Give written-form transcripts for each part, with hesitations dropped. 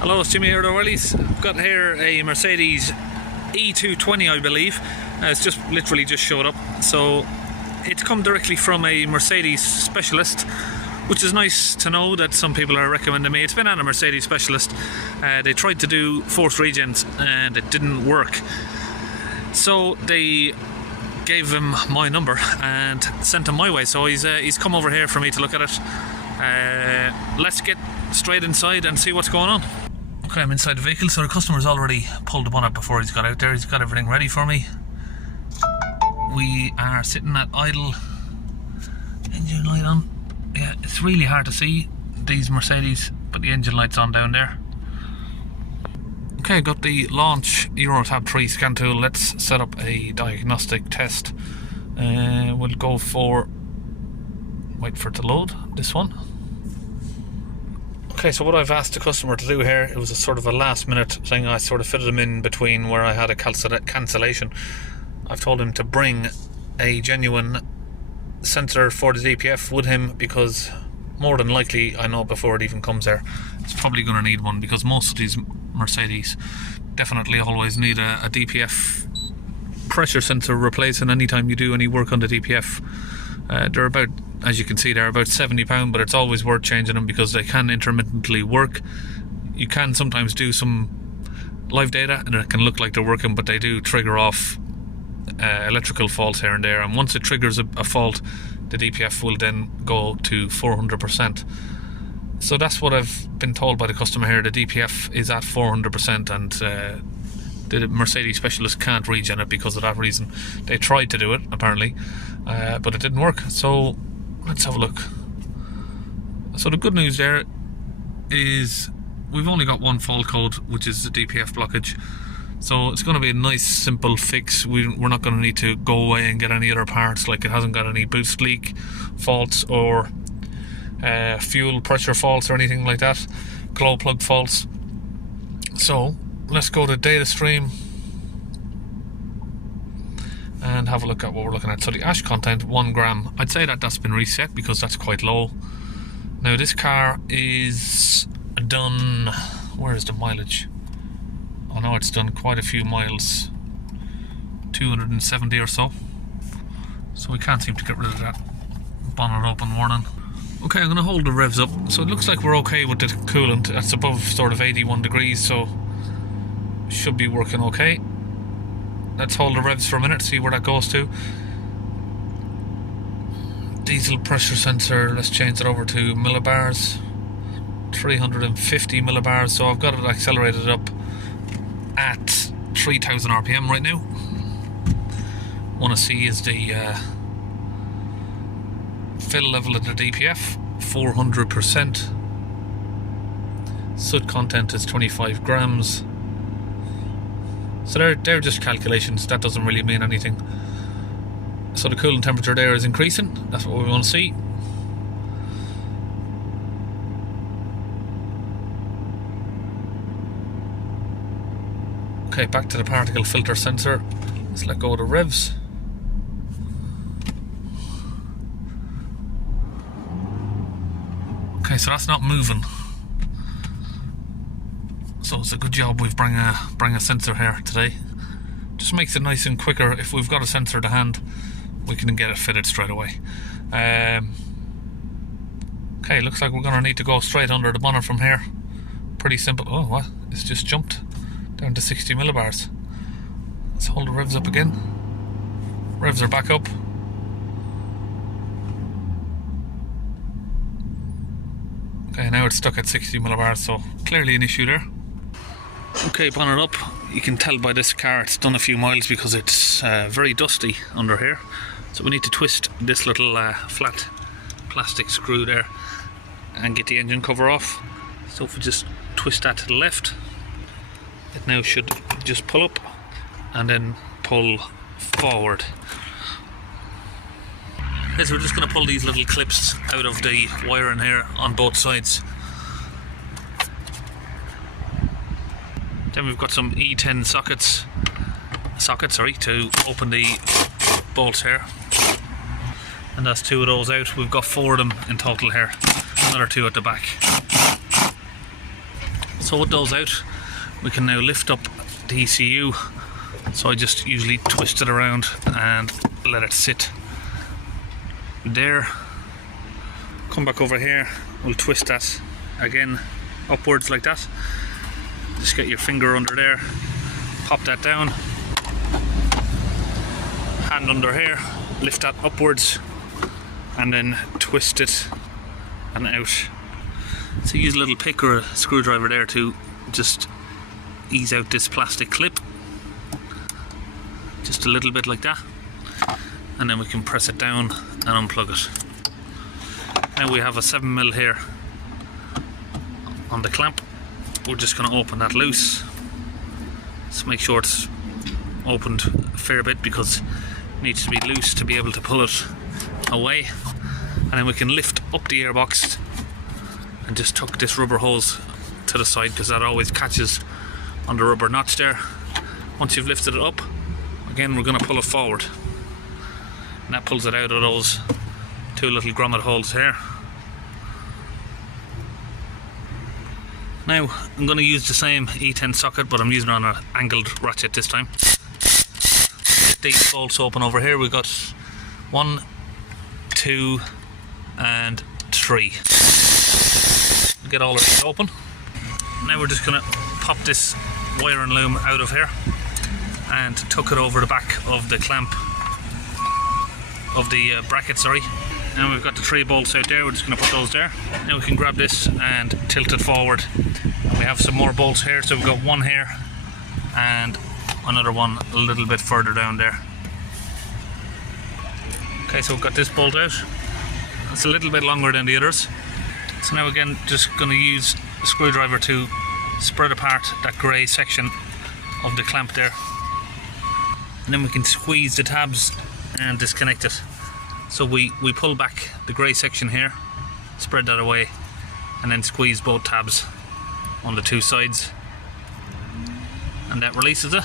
Hello, it's Jimmy here at O'Reilly's. I've got here a Mercedes E220, I believe. It's just literally just showed up. So it's come directly from a Mercedes specialist, which is nice to know that some people are recommending me. It's been on a Mercedes specialist. They tried to do forced regens and it didn't work. So they gave him my number and sent him my way. So he's come over here for me to look at it. Let's get straight inside and see what's going on. Okay, I'm inside the vehicle, so the customer's already pulled the bonnet before he's got out there. He's got everything ready for me. We are sitting at idle. Engine light on. Yeah, it's really hard to see these Mercedes, but the engine light's on down there. Okay, got the launch Eurotab 3 scan tool. Let's set up a diagnostic test. We'll go for, wait for it to load, this one. Okay, so what I've asked the customer to do here, it was a sort of a last minute thing. I sort of fitted him in between where I had a cancellation. I've told him to bring a genuine sensor for the DPF with him, because more than likely, I know before it even comes there, it's probably going to need one, because most of these Mercedes definitely always need a DPF pressure sensor replacing anytime you do any work on the DPF. They're about, as you can see, they're about £70, but it's always worth changing them because they can intermittently work. You can sometimes do some live data and it can look like they're working, but they do trigger off electrical faults here and there, and once it triggers a fault, the DPF will then go to 400%. So that's what I've been told by the customer here. The DPF is at 400%, and the Mercedes specialist can't regen it because of that reason. They tried to do it apparently, but it didn't work. So let's have a look. So the good news there is we've only got one fault code, which is the DPF blockage. So it's going to be a nice simple fix. We're not going to need to go away and get any other parts, like it hasn't got any boost leak faults or fuel pressure faults or anything like that, glow plug faults. So let's go to data stream and have a look at what we're looking at. So the ash content, 1 gram. I'd say that that's been reset because that's quite low. Now this car is done, where is the mileage? I know it's done quite a few miles, 270 or so. So we can't seem to get rid of that bonnet open warning. Okay, I'm going to hold the revs up. So it looks like we're okay with the coolant. That's above sort of 81 degrees, so should be working okay. Let's hold the revs for a minute, see where that goes to. Diesel pressure sensor, let's change it over to millibars. 350 millibars, so I've got it accelerated up at 3000 RPM right now. Want to see is the fill level of the DPF, 400%. Soot content is 25 grams. So they're just calculations, that doesn't really mean anything. So the coolant temperature there is increasing, that's what we want to see. Okay, back to the particle filter sensor. Let's let go of the revs. Okay, so that's not moving. So it's a good job we've bring a sensor here today. Just makes it nice and quicker. If we've got a sensor to hand, we can get it fitted straight away. Okay, looks like we're going to need to go straight under the bonnet from here. Pretty simple. Oh, what? It's just jumped down to 60 millibars. Let's hold the revs up again. Revs are back up. Okay, now it's stuck at 60 millibars, so clearly an issue there. Okay, bonnet up. You can tell by this car it's done a few miles because it's very dusty under here. So we need to twist this little flat plastic screw there and get the engine cover off. So if we just twist that to the left, it now should just pull up and then pull forward. Okay, so we're just going to pull these little clips out of the wiring here on both sides. Then we've got some E10 sockets to open the bolts here. And that's 2 of those out. We've got 4 of them in total here. Another 2 at the back. So with those out, we can now lift up the ECU. So I just usually twist it around and let it sit there. Come back over here, we'll twist that again upwards like that. Just get your finger under there, pop that down, hand under here, lift that upwards and then twist it and out. So use a little pick or a screwdriver there to just ease out this plastic clip, just a little bit like that, and then we can press it down and unplug it. Now we have a 7mm here on the clamp. We're just going to open that loose. Just make sure it's opened a fair bit because it needs to be loose to be able to pull it away. And then we can lift up the airbox and just tuck this rubber hose to the side because that always catches on the rubber notch there. Once you've lifted it up, again we're going to pull it forward. And that pulls it out of those 2 little grommet holes here. Now I'm going to use the same E10 socket, but I'm using it on an angled ratchet this time. These bolts open over here. We've got 1, 2 and 3. Get all of these open. Now we're just going to pop this wire and loom out of here and tuck it over the back of the clamp of the bracket, sorry. Now we've got the 3 bolts out there, we're just going to put those there. Now we can grab this and tilt it forward. We have some more bolts here, so we've got 1 here and another one a little bit further down there. Okay, so we've got this bolt out. It's a little bit longer than the others. So now again, just going to use a screwdriver to spread apart that grey section of the clamp there. And then we can squeeze the tabs and disconnect it. So we pull back the grey section here, spread that away, and then squeeze both tabs on the 2 sides, and that releases it.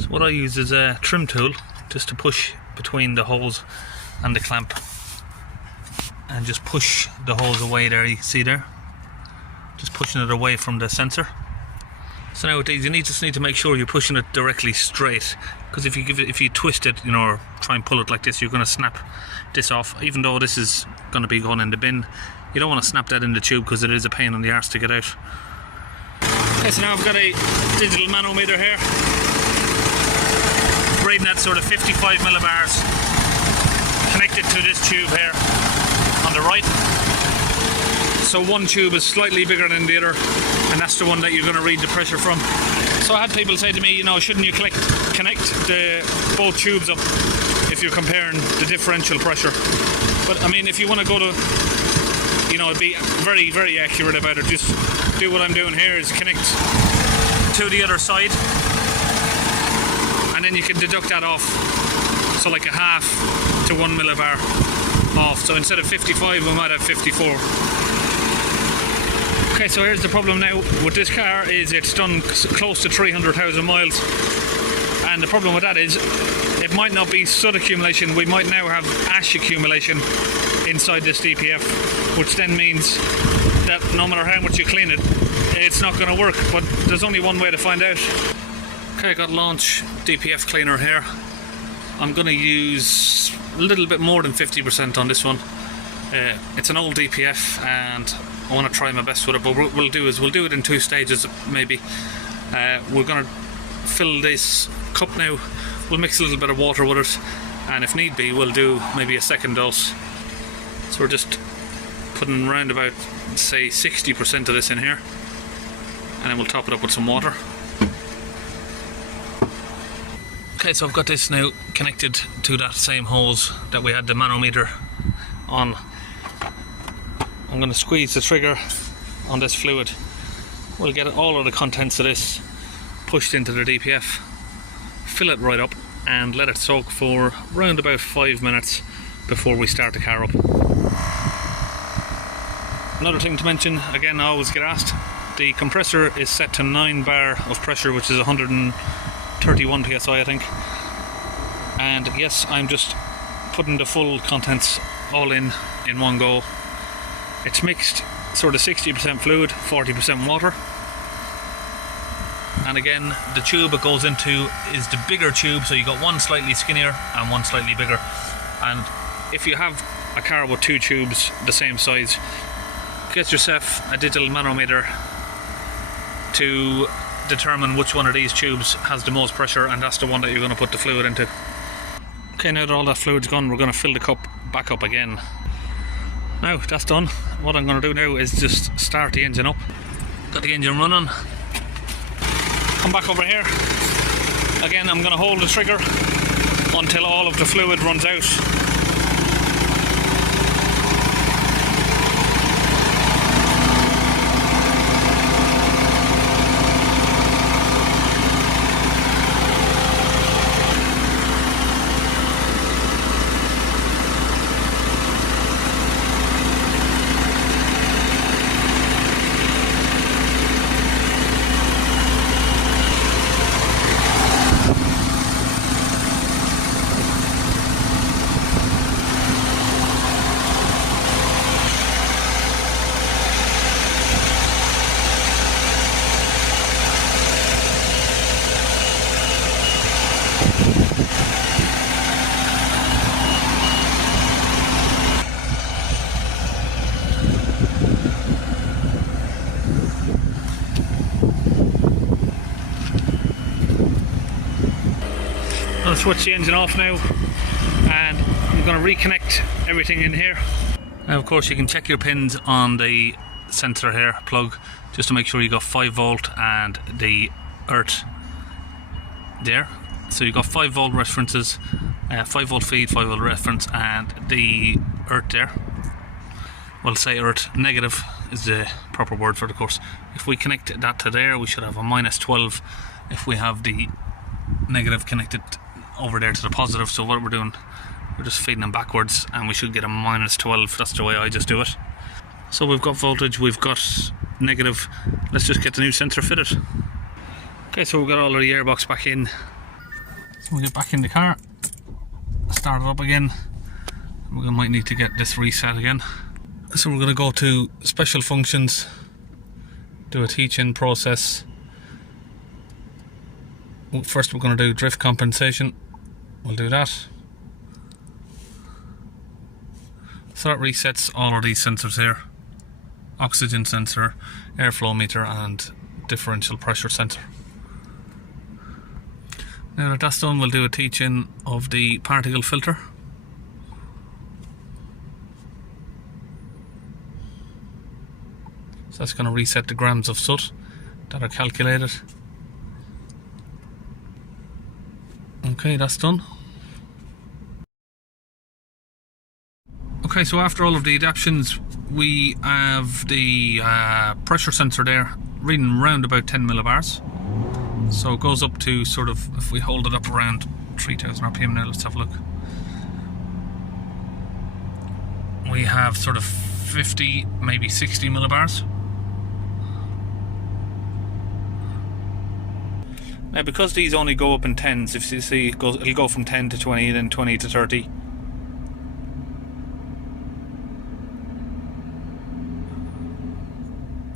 So what I use is a trim tool just to push between the holes and the clamp and just push the holes away there, you see there, just pushing it away from the sensor. So now with these, you just need to make sure you're pushing it directly straight, because if you twist it, you know, or try and pull it like this, you're going to snap this off. Even though this is going to be going in the bin, you don't want to snap that in the tube because it is a pain on the arse to get out. Okay, so now I've got a digital manometer here, reading at sort of 55 millibars, connected to this tube here on the right. So one tube is slightly bigger than the other, and that's the one that you're going to read the pressure from. So I had people say to me, you know, shouldn't you connect both tubes up if you're comparing the differential pressure? But I mean, if you want to go to, you know, be very, very accurate about it, just do what I'm doing here, is connect to the other side, and then you can deduct that off. So like a half to 1 millibar off. So instead of 55, we might have 54. Okay, so here's the problem now with this car, is it's done close to 300,000 miles, and the problem with that is it might not be soot accumulation, we might now have ash accumulation inside this DPF, which then means that no matter how much you clean it, it's not going to work. But there's only one way to find out. Okay, I got launch DPF cleaner here. I'm going to use a little bit more than 50% on this one. It's an old DPF and I want to try my best with it, but what we'll do it in 2 stages maybe. We're going to fill this cup now, we'll mix a little bit of water with it, and if need be we'll do maybe a second dose. So we're just putting around about, say, 60% of this in here, and then we'll top it up with some water. Okay, so I've got this now connected to that same hose that we had the manometer on. I'm going to squeeze the trigger on this fluid. We'll get all of the contents of this pushed into the DPF, fill it right up and let it soak for around about 5 minutes before we start the car up. Another thing to mention, again I always get asked, the compressor is set to 9 bar of pressure, which is 131 psi I think, And yes, I'm just putting the full contents all in one go. It's mixed sort of 60% fluid, 40% water. And again, the tube it goes into is the bigger tube, so you got one slightly skinnier and one slightly bigger. And if you have a car with two tubes the same size, get yourself a digital manometer to determine which one of these tubes has the most pressure, and that's the one that you're going to put the fluid into. Okay, now that all that fluid's gone, we're going to fill the cup back up again. Now that's done, what I'm going to do now is just start the engine up. Got the engine running. Come back over here. Again, I'm going to hold the trigger until all of the fluid runs out. I'm going to switch the engine off now, and I'm going to reconnect everything in here. Now of course you can check your pins on the sensor here, plug, just to make sure you got 5 volt and the earth there. So you got 5 volt references, 5 volt feed, 5 volt reference, and the earth there. Well, say earth negative is the proper word for the course. If we connect that to there, we should have a -12 if we have the negative connected over there to the positive. So what we're doing, we're just feeding them backwards, and we should get a -12. That's the way I just do it. So we've got voltage, we've got negative. Let's just get the new sensor fitted. Okay, so we've got all of the airbox back in. So we'll get back in the car, start it up again. We might need to get this reset again. So we're going to go to special functions, do a teach-in process. First we're going to do drift compensation. We'll do that. So that resets all of these sensors here. Oxygen sensor, airflow meter, and differential pressure sensor. Now that that's done, we'll do a teach-in of the particle filter. So that's going to reset the grams of soot that are calculated. Okay, that's done. Okay, so after all of the adaptations, we have the pressure sensor there reading around about 10 millibars. So it goes up to sort of, if we hold it up around 3000 RPM now, let's have a look. We have sort of 50, maybe 60 millibars. Now because these only go up in tens, if you see, it'll go from 10 to 20, then 20 to 30.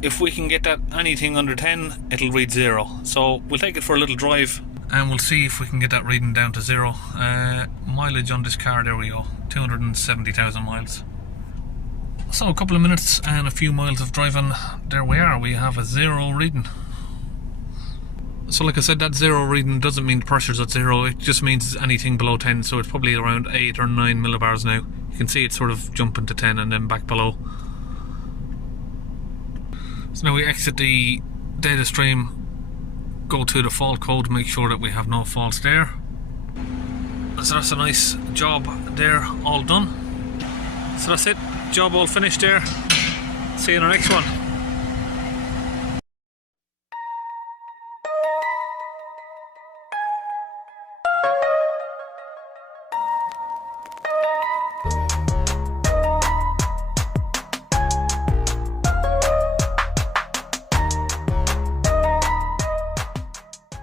If we can get that anything under 10, it'll read 0. So we'll take it for a little drive and we'll see if we can get that reading down to 0. Mileage on this car, there we go, 270,000 miles. So a couple of minutes and a few miles of driving, there we are, we have a 0 reading. So like I said, that 0 reading doesn't mean the pressure's at 0, it just means anything below 10, so it's probably around 8 or 9 millibars now. You can see it's sort of jumping to 10 and then back below. So now we exit the data stream, go to the fault code, make sure that we have no faults there. So that's a nice job there, all done. So that's it, job all finished there. See you in the next one.